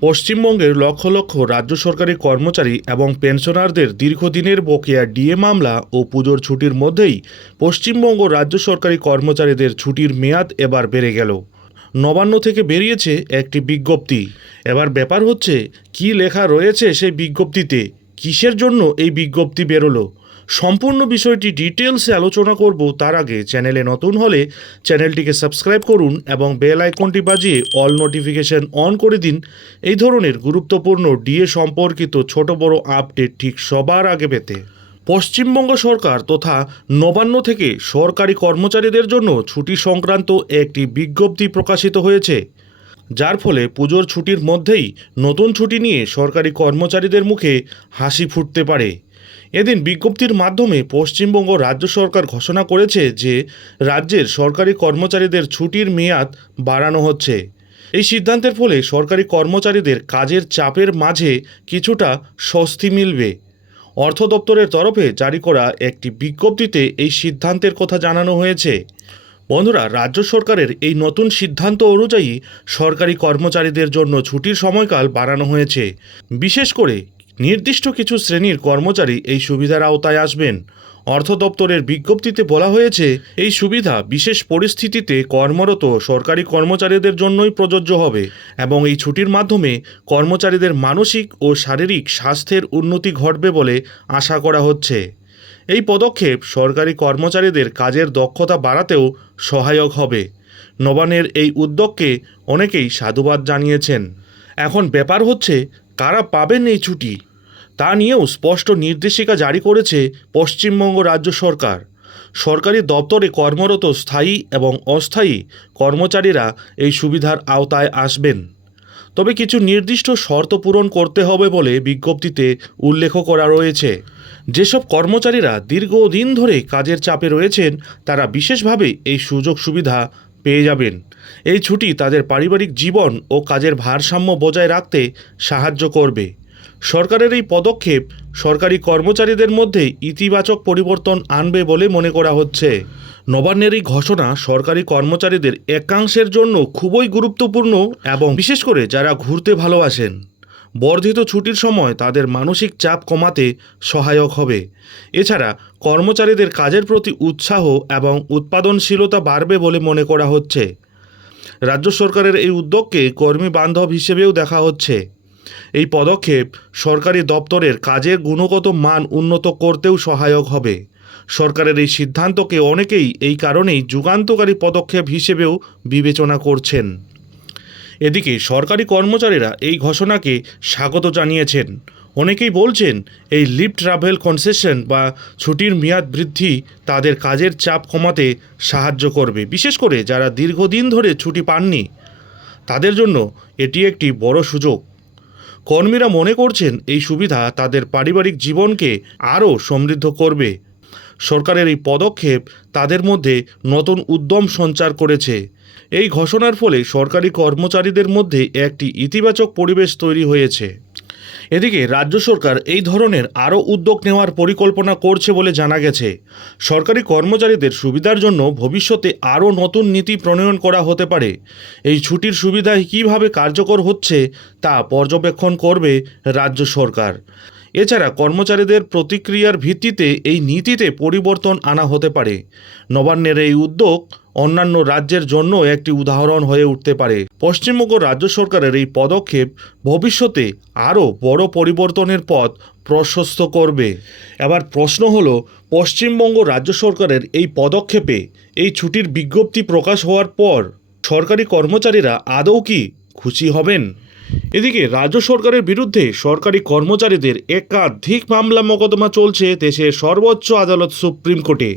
পশ্চিমবঙ্গের লক্ষ লক্ষ রাজ্য সরকারি কর্মচারী এবং পেনশনারদের দীর্ঘদিনের বকেয়া ডিএ মামলা ও পুজোর ছুটির মধ্যেই পশ্চিমবঙ্গ রাজ্য সরকারি কর্মচারীদের ছুটির মেয়াদ এবার বেড়ে গেল। নবান্ন থেকে বেরিয়েছে একটি বিজ্ঞপ্তি। এবার ব্যাপার হচ্ছে, কি লেখা রয়েছে সেই বিজ্ঞপ্তিতে? কিসের জন্য এই বিজ্ঞপ্তি বেরোলো? সম্পূর্ণ বিষয়টি ডিটেলসে আলোচনা করব তার আগে চ্যানেলে নতুন হলে চ্যানেলটিকে সাবস্ক্রাইব করুন এবং বেল আইকনটি বাজিয়ে অল নোটিফিকেশন অন করে দিন। এই ধরনের গুরুত্বপূর্ণ ডিএ সম্পর্কিত ছোট বড় আপডেট ঠিক সবার আগে পেতে পশ্চিমবঙ্গ সরকার তথা নবান্ন থেকে সরকারি কর্মচারীদের জন্য ছুটি সংক্রান্ত একটি বিজ্ঞপ্তি প্রকাশিত হয়েছে। যার ফলে পুজোর ছুটির মধ্যেই নতুন ছুটি নিয়ে সরকারি কর্মচারীদের মুখে হাসি ফুটতে পারে। এদিন বিজ্ঞপ্তির মাধ্যমে পশ্চিমবঙ্গ রাজ্য সরকার ঘোষণা করেছে যে রাজ্যের সরকারি কর্মচারীদের ছুটির মেয়াদ বাড়ানো হচ্ছে। এই সিদ্ধান্তের ফলে সরকারি কর্মচারীদের কাজের চাপের মাঝে কিছুটা স্বস্তি মিলবে। অর্থ দপ্তরের তরফে জারি করা একটি বিজ্ঞপ্তিতে এই সিদ্ধান্তের কথা জানানো হয়েছে। বন্ধুরা, রাজ্য সরকারের এই নতুন সিদ্ধান্ত অনুযায়ী সরকারি কর্মচারীদের জন্য ছুটির সময়কাল বাড়ানো হয়েছে। বিশেষ করে নির্দিষ্ট কিছু শ্রেণির কর্মচারী এই সুবিধার আওতায় আসবেন। অর্থ দপ্তরের বিজ্ঞপ্তিতে বলা হয়েছে, এই সুবিধা বিশেষ পরিস্থিতিতে কর্মরত সরকারি কর্মচারীদের জন্যই প্রযোজ্য হবে এবং এই ছুটির মাধ্যমে কর্মচারীদের মানসিক ও শারীরিক স্বাস্থ্যের উন্নতি ঘটবে বলে আশা করা হচ্ছে। এই পদক্ষেপ সরকারি কর্মচারীদের কাজের দক্ষতা বাড়াতেও সহায়ক হবে। নবানের এই উদ্যোগকে অনেকেই সাধুবাদ জানিয়েছেন। এখন ব্যাপার হচ্ছে কারা পাবেন এই ছুটি? তা নিয়েও স্পষ্ট নির্দেশিকা জারি করেছে পশ্চিমবঙ্গ রাজ্য সরকার। সরকারি দপ্তরে কর্মরত স্থায়ী এবং অস্থায়ী কর্মচারীরা এই সুবিধার আওতায় আসবেন। তবে কিছু নির্দিষ্ট শর্ত পূরণ করতে হবে বলে বিজ্ঞপ্তিতে উল্লেখ করা রয়েছে। যেসব কর্মচারীরা দীর্ঘদিন ধরে কাজের চাপে রয়েছেন, তারা বিশেষভাবে এই সুযোগ সুবিধা পেয়ে যাবেন। এই ছুটি তাদের পারিবারিক জীবন ও কাজের ভারসাম্য বজায় রাখতে সাহায্য করবে। সরকারের এই পদক্ষেপ সরকারি কর্মচারীদের মধ্যে ইতিবাচক পরিবর্তন আনবে বলে মনে করা হচ্ছে। নবান্নের এই ঘোষণা সরকারি কর্মচারীদের একাংশের জন্য খুবই গুরুত্বপূর্ণ এবং বিশেষ করে যারা ঘুরতে ভালোবাসেন। বর্ধিত ছুটির সময় তাদের মানসিক চাপ কমাতে সহায়ক হবে। এছাড়া কর্মচারীদের কাজের প্রতি উৎসাহ এবং উৎপাদনশীলতা বাড়বে বলে মনে করা হচ্ছে। রাজ্য সরকারের এই উদ্যোগকে কর্মী বান্ধব হিসেবেও দেখা হচ্ছে। এই পদক্ষেপ সরকারি দপ্তরের কাজের গুণগত মান উন্নত করতেও সহায়ক হবে। সরকারের এই সিদ্ধান্তকে অনেকেই এই কারণেই যুগান্তকারী পদক্ষেপ হিসেবেও বিবেচনা করছেন। এদিকে সরকারি কর্মচারীরা এই ঘোষণাকে স্বাগত জানিয়েছেন। অনেকেই বলছেন এই লিভ ট্রাভেল কনসেশন বা ছুটির মেয়াদ বৃদ্ধি তাদের কাজের চাপ কমাতে সাহায্য করবে, বিশেষ করে যারা দীর্ঘদিন ধরে ছুটি পাননি। তাদের জন্য এটি একটি বড় সুযোগ। কর্মীরা মনে করছেন এই সুবিধা তাদের পারিবারিক জীবনকে আরও সমৃদ্ধ করবে। সরকারের এই পদক্ষেপ তাদের মধ্যে নতুন উদ্যম সঞ্চার করেছে। এই ঘোষণার ফলে সরকারি কর্মচারীদের মধ্যে একটি ইতিবাচক পরিবেশ তৈরি হয়েছে। এদিকে রাজ্য সরকার এই ধরনের আরও উদ্যোগ নেওয়ার পরিকল্পনা করছে বলে জানা গেছে। সরকারি কর্মচারীদের সুবিধার জন্য ভবিষ্যতে আরও নতুন নীতি প্রণয়ন করা হতে পারে। এই ছুটির সুবিধা কীভাবে কার্যকর হচ্ছে তা পর্যবেক্ষণ করবে রাজ্য সরকার। এছাড়া কর্মচারীদের প্রতিক্রিয়ার ভিত্তিতে এই নীতিতে পরিবর্তন আনা হতে পারে। নবান্নের এই উদ্যোগ অন্যান্য রাজ্যের জন্য একটি উদাহরণ হয়ে উঠতে পারে। পশ্চিমবঙ্গ রাজ্য সরকারের এই পদক্ষেপ ভবিষ্যতে আরও বড় পরিবর্তনের পথ প্রশস্ত করবে। এবার প্রশ্ন হলো, পশ্চিমবঙ্গ রাজ্য সরকারের এই পদক্ষেপে এই ছুটির বিজ্ঞপ্তি প্রকাশ হওয়ার পর সরকারি কর্মচারীরা আদৌ কি খুশি হবেন? এদিকে রাজ্য সরকারের বিরুদ্ধে সরকারি কর্মচারীদের একাধিক মামলা মোকদ্দমা চলছে দেশের সর্বোচ্চ আদালত সুপ্রিম কোর্টে।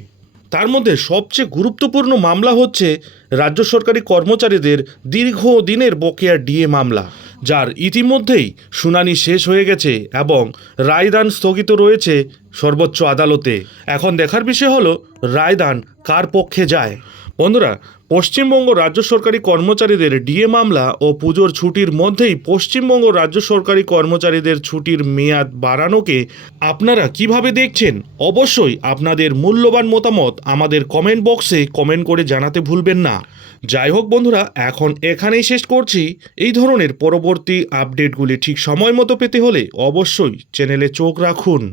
তার মধ্যে সবচেয়ে গুরুত্বপূর্ণ মামলা হচ্ছে রাজ্য সরকারি কর্মচারীদের দীর্ঘদিনের বকেয়া ডিএ মামলা, যার ইতিমধ্যেই শুনানি শেষ হয়ে গেছে এবং রায়দান স্থগিত রয়েছে সর্বোচ্চ আদালতে। এখন দেখার বিষয় হলো, রায়দান কার পক্ষে যায়? বন্ধুরা, পশ্চিমবঙ্গ রাজ্য সরকারি কর্মচারীদের ডিএ মামলা ও পুজোর ছুটির মধ্যেই পশ্চিমবঙ্গ রাজ্য সরকারি কর্মচারীদের ছুটির মেয়াদ বাড়ানোকে আপনারা কীভাবে দেখছেন? অবশ্যই আপনাদের মূল্যবান মতামত আমাদের কমেন্ট বক্সে কমেন্ট করে জানাতে ভুলবেন না। যাই হোক বন্ধুরা, এখন এখানেই শেষ করছি। এই ধরনের পরবর্তী আপডেটগুলি ঠিক সময় মতো পেতে হলে অবশ্যই চ্যানেলে চোখ রাখুন।